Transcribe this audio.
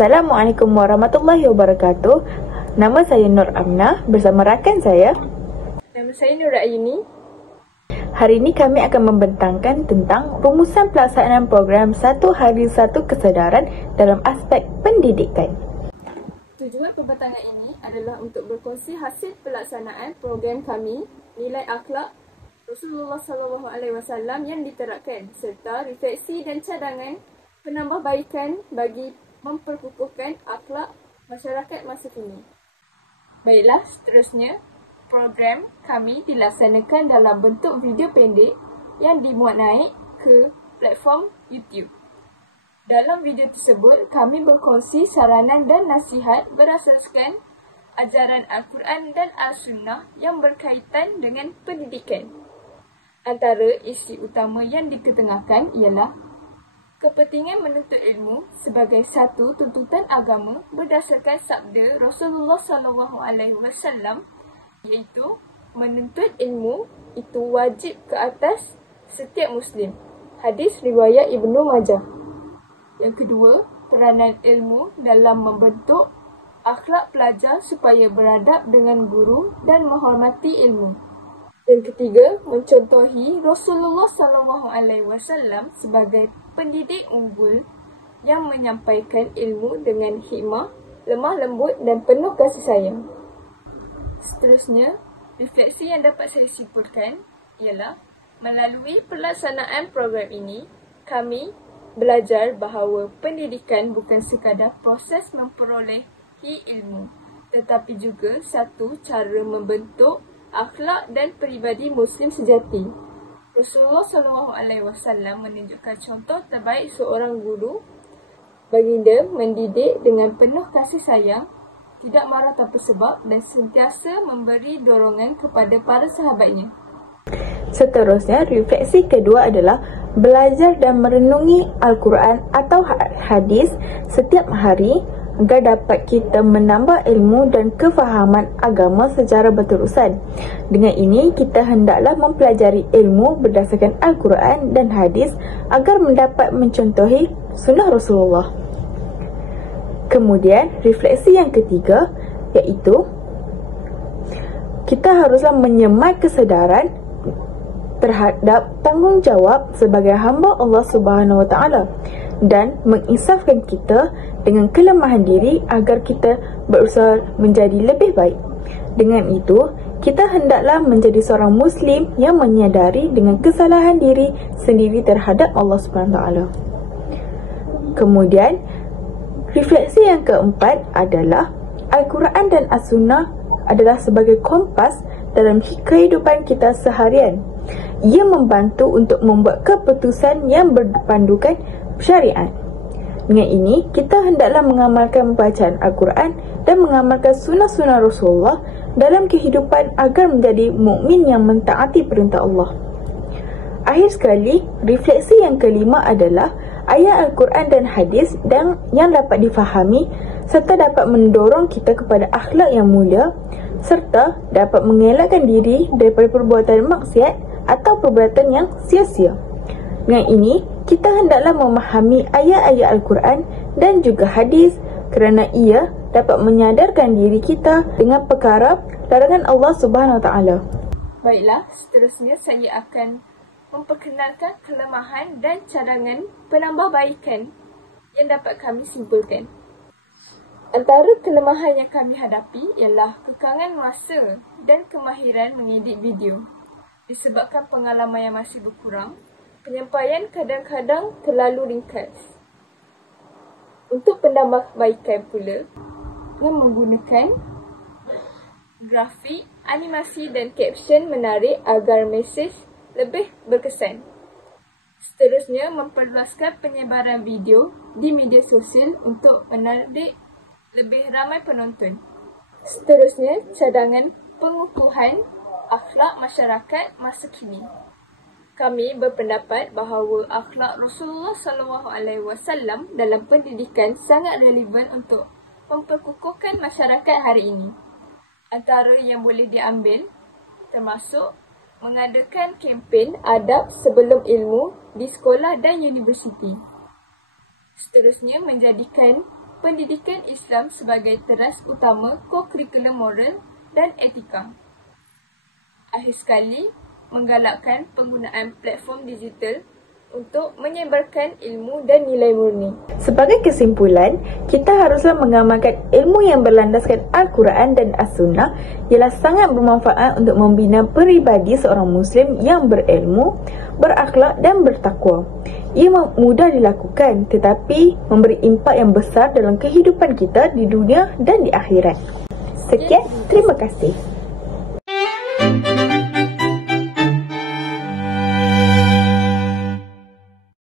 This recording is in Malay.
Assalamualaikum warahmatullahi wabarakatuh. Nama saya Nur Amnah bersama rakan saya. Nama saya Nur Aini. Hari ini kami akan membentangkan tentang rumusan pelaksanaan program Satu Hari Satu Kesedaran dalam aspek pendidikan. Tujuan pembentangan ini adalah untuk berkongsi hasil pelaksanaan program kami, nilai akhlak Rasulullah SAW yang diterapkan serta refleksi dan cadangan penambahbaikan bagi memperkukuhkan akhlak masyarakat masa kini. Baiklah, seterusnya, program kami dilaksanakan dalam bentuk video pendek yang dimuat naik ke platform YouTube. Dalam video tersebut, kami berkongsi saranan dan nasihat berasaskan ajaran Al-Quran dan Al-Sunnah yang berkaitan dengan pendidikan. Antara isi utama yang diketengahkan ialah kepentingan menuntut ilmu sebagai satu tuntutan agama berdasarkan sabda Rasulullah SAW, iaitu menuntut ilmu itu wajib ke atas setiap Muslim. Hadis riwayat Ibnu Majah. Yang kedua, peranan ilmu dalam membentuk akhlak pelajar supaya beradab dengan guru dan menghormati ilmu. Yang ketiga, mencontohi Rasulullah SAW sebagai pendidik unggul yang menyampaikan ilmu dengan hikmah, lemah lembut dan penuh kasih sayang. Seterusnya, refleksi yang dapat saya simpulkan ialah melalui pelaksanaan program ini, kami belajar bahawa pendidikan bukan sekadar proses memperolehi ilmu, tetapi juga satu cara membentuk akhlak dan peribadi Muslim sejati. Rasulullah SAW menunjukkan contoh terbaik seorang guru. Baginda mendidik dengan penuh kasih sayang, tidak marah tanpa sebab dan sentiasa memberi dorongan kepada para sahabatnya. Seterusnya, refleksi kedua adalah belajar dan merenungi Al-Quran atau hadis setiap hari agar dapat kita menambah ilmu dan kefahaman agama secara berterusan. Dengan ini, kita hendaklah mempelajari ilmu berdasarkan Al-Quran dan hadis agar mendapat mencontohi sunnah Rasulullah. Kemudian, refleksi yang ketiga iaitu kita haruslah menyemai kesedaran terhadap tanggungjawab sebagai hamba Allah Subhanahu Wa Taala dan menginsafkan kita dengan kelemahan diri agar kita berusaha menjadi lebih baik. Dengan itu, kita hendaklah menjadi seorang Muslim yang menyadari dengan kesalahan diri sendiri terhadap Allah Subhanahu Wa Taala. Kemudian, refleksi yang keempat adalah Al-Quran dan As-Sunnah adalah sebagai kompas dalam kehidupan kita seharian. Ia membantu untuk membuat keputusan yang berpandukan syariat. Dengan ini, kita hendaklah mengamalkan bacaan Al-Quran dan mengamalkan sunnah-sunnah Rasulullah dalam kehidupan agar menjadi mukmin yang mentaati perintah Allah. Akhir sekali, refleksi yang kelima adalah ayat Al-Quran dan hadis yang dapat difahami serta dapat mendorong kita kepada akhlak yang mulia serta dapat mengelakkan diri daripada perbuatan maksiat atau perbuatan yang sia-sia. Dengan ini, kita hendaklah memahami ayat-ayat Al-Quran dan juga hadis kerana ia dapat menyadarkan diri kita dengan perkara larangan Allah Subhanahu Wa Taala. Baiklah, seterusnya saya akan memperkenalkan kelemahan dan cadangan penambahbaikan yang dapat kami simpulkan. Antara kelemahan yang kami hadapi ialah kekangan masa dan kemahiran mengedit video. Disebabkan pengalaman yang masih berkurang, penyampaian kadang-kadang terlalu ringkas. Untuk penambahbaikan pula, dengan menggunakan grafik, animasi dan caption menarik agar mesej lebih berkesan. Seterusnya, memperluaskan penyebaran video di media sosial untuk menarik lebih ramai penonton. Seterusnya, cadangan pengukuhan akhlak masyarakat masa kini. Kami berpendapat bahawa akhlak Rasulullah SAW dalam pendidikan sangat relevan untuk memperkukuhkan masyarakat hari ini. Antara yang boleh diambil termasuk mengadakan kempen adab sebelum ilmu di sekolah dan universiti. Seterusnya, menjadikan pendidikan Islam sebagai teras utama co-curriculum moral dan etika. Akhir sekali, menggalakkan penggunaan platform digital untuk menyebarkan ilmu dan nilai murni. Sebagai kesimpulan, kita haruslah mengamalkan ilmu yang berlandaskan Al-Quran dan As-Sunnah ialah sangat bermanfaat untuk membina peribadi seorang Muslim yang berilmu, berakhlak dan bertakwa. Ia mudah dilakukan tetapi memberi impak yang besar dalam kehidupan kita di dunia dan di akhirat. Sekian, terima kasih.